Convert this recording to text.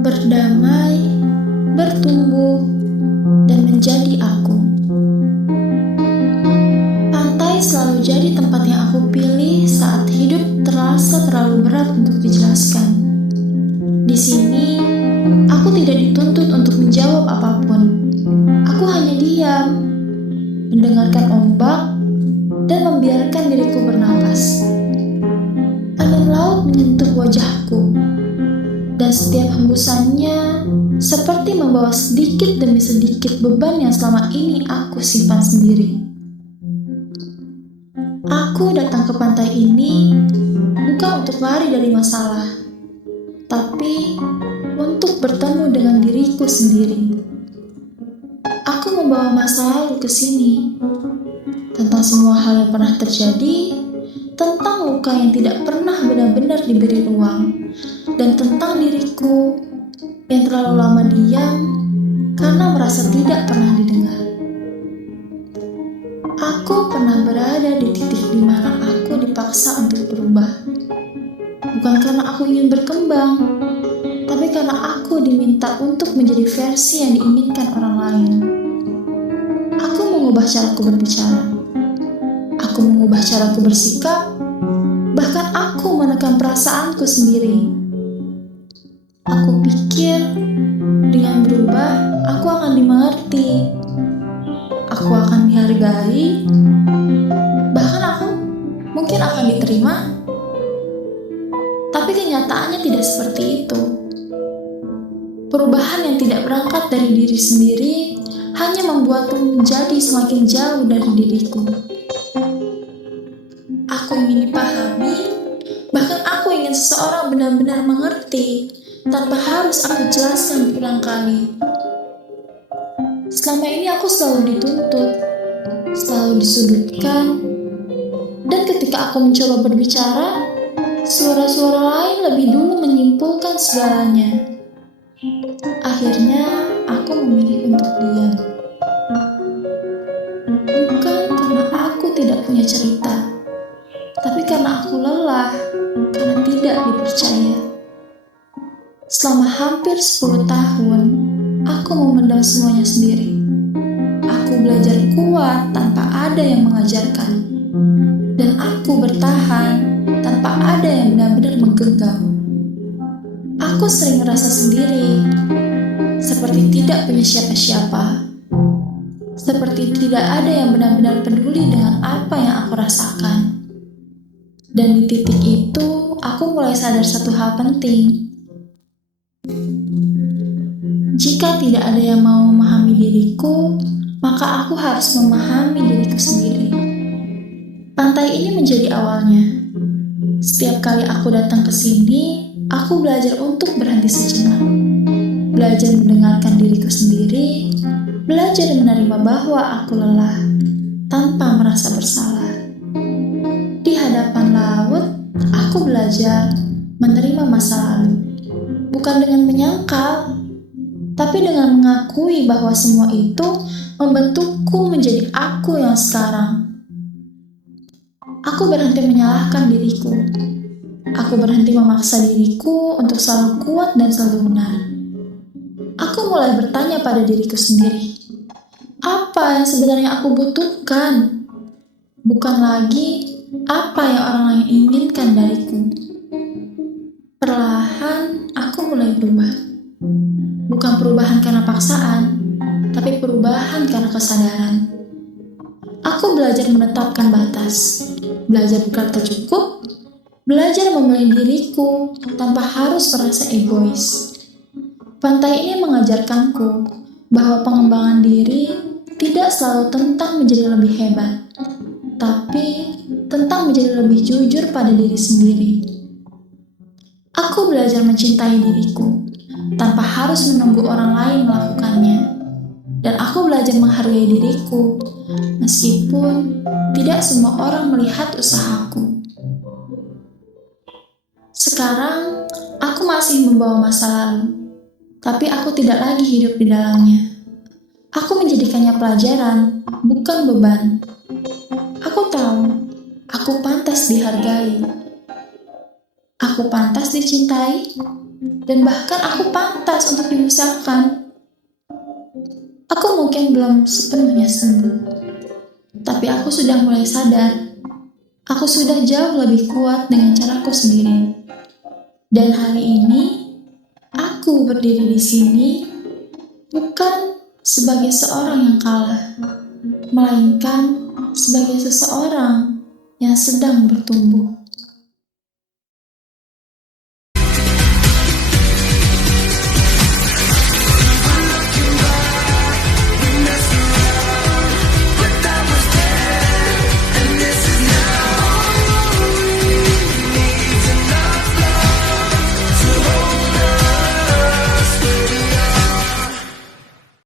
berdamai, bertumbuh, dan menjadi aku. Pantai selalu jadi tempat yang aku pilih saat hidup terasa terlalu berat untuk dijelaskan. Di sini, aku tidak dituntut untuk menjawab apapun. Aku hanya diam, mendengarkan ombak, dan membiarkan diriku bernapas. Angin laut menyentuh wajahku, dan setiap hembusannya seperti membawa sedikit demi sedikit beban yang selama ini aku simpan sendiri. Aku datang ke pantai ini bukan untuk lari dari masalah, tapi untuk bertemu dengan diriku sendiri. Aku membawa masa lalu ke sini, tentang semua hal yang pernah terjadi, tentang luka yang tidak pernah benar-benar diberi ruang, dan tentang diriku yang terlalu lama diam karena merasa tidak pernah didengar. Aku pernah berada di titik di mana aku dipaksa untuk berubah. Bukan karena aku ingin berkembang, tapi karena aku diminta untuk menjadi versi yang diinginkan orang lain. Aku mengubah caraku berbicara. Aku mengubah caraku bersikap. Bahkan aku menekan perasaanku sendiri. Aku pikir dengan berubah, aku akan dimengerti. Aku akan dihargai. Bahkan aku mungkin akan diterima. Tapi kenyataannya tidak seperti itu. Perubahan yang tidak berangkat dari diri sendiri hanya membuatku menjadi semakin jauh dari diriku. Aku ingin dipahami, bahkan aku ingin seseorang benar-benar mengerti tanpa harus aku jelaskan berulang kali. Selama ini aku selalu dituntut, selalu disudutkan, dan ketika aku mencoba berbicara, suara-suara lain lebih dulu menyimpulkan segalanya. Akhirnya, aku memilih untuk diam. Bukan karena aku tidak punya cerita, tapi karena aku lelah, karena tidak dipercaya. Selama hampir 10 tahun, aku memendam semuanya sendiri. Aku belajar kuat tanpa ada yang mengajarkan. Dan aku bertahan tanpa ada yang benar-benar menggenggam. Aku sering merasa sendiri, seperti tidak punya siapa-siapa. Seperti tidak ada yang benar-benar peduli dengan apa yang aku rasakan. Dan di titik itu, aku mulai sadar satu hal penting. Jika tidak ada yang mau memahami diriku, maka aku harus memahami diriku sendiri. Pantai ini menjadi awalnya. Setiap kali aku datang ke sini, aku belajar untuk berhenti sejenak. Belajar mendengarkan diriku sendiri, belajar menerima bahwa aku lelah, tanpa merasa bersalah. Di hadapan laut, aku belajar menerima masa lalu. Bukan dengan menyangkal, tapi dengan mengakui bahwa semua itu membentukku menjadi aku yang sekarang. Aku berhenti menyalahkan diriku. Aku berhenti memaksa diriku untuk selalu kuat dan selalu benar. Aku mulai bertanya pada diriku sendiri, apa yang sebenarnya aku butuhkan? Bukan lagi apa yang orang lain inginkan dariku. Perlahan, aku mulai berubah. Bukan perubahan karena paksaan, tapi perubahan karena kesadaran. Aku belajar menetapkan batas, belajar berkata cukup, belajar memilih diriku tanpa harus merasa egois. Pantai ini mengajarkanku bahwa pengembangan diri tidak selalu tentang menjadi lebih hebat, tapi tentang menjadi lebih jujur pada diri sendiri. Aku belajar mencintai diriku tanpa harus menunggu orang lain melakukannya. Dan aku belajar menghargai diriku, meskipun tidak semua orang melihat usahaku. Sekarang, aku masih membawa masa lalu, tapi aku tidak lagi hidup di dalamnya. Aku menjadikannya pelajaran, bukan beban. Aku tahu, aku pantas dihargai. Aku pantas dicintai, dan bahkan aku pantas untuk dibesarkan. Aku mungkin belum sepenuhnya sembuh, tapi aku sudah mulai sadar. Aku sudah jauh lebih kuat dengan caraku sendiri. Dan hari ini, aku berdiri di sini bukan sebagai seorang yang kalah, melainkan sebagai seseorang yang sedang bertumbuh.